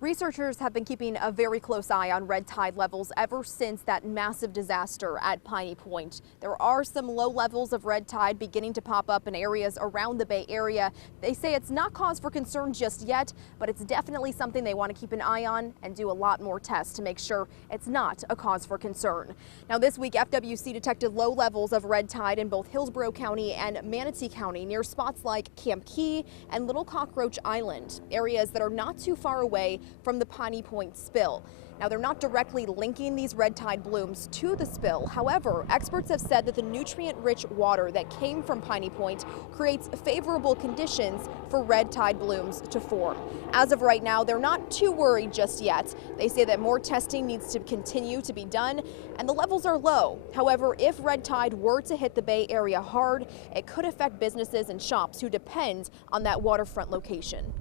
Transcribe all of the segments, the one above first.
Researchers have been keeping a very close eye on red tide levels ever since that massive disaster at Piney Point. There are some low levels of red tide beginning to pop up in areas around the Bay Area. They say it's not cause for concern just yet, but it's definitely something they want to keep an eye on and do a lot more tests to make sure it's not a cause for concern. Now this week, FWC detected low levels of red tide in both Hillsborough County and Manatee County near spots like Camp Key and Little Cockroach Island, areas that are not too far away from the Piney Point spill. Now, they're not directly linking these red tide blooms to the spill. However, experts have said that the nutrient-rich water that came from Piney Point creates favorable conditions for red tide blooms to form. As of right now, they're not too worried just yet. They say that more testing needs to continue to be done, and the levels are low. However, if red tide were to hit the Bay Area hard, it could affect businesses and shops who depend on that waterfront location.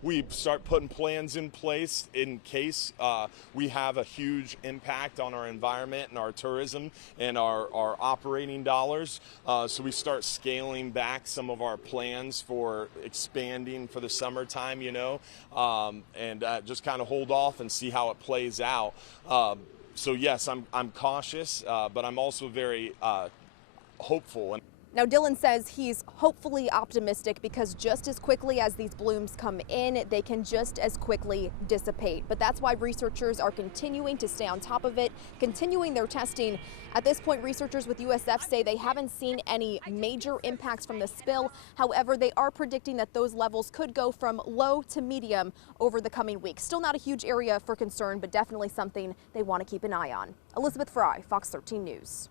We start putting plans in place in case we have a huge impact on our environment and our tourism and our operating dollars. So we start scaling back some of our plans for expanding for the summertime, and just kind of hold off and see how it plays out. So yes, I'm cautious, but I'm also very hopeful. Now, Dylan says he's hopefully optimistic because just as quickly as these blooms come in, they can just as quickly dissipate. But that's why researchers are continuing to stay on top of it, continuing their testing. At this point, researchers with USF say they haven't seen any major impacts from the spill. However, they are predicting that those levels could go from low to medium over the coming weeks. Still not a huge area for concern, but definitely something they want to keep an eye on. Elizabeth Fry, Fox 13 News.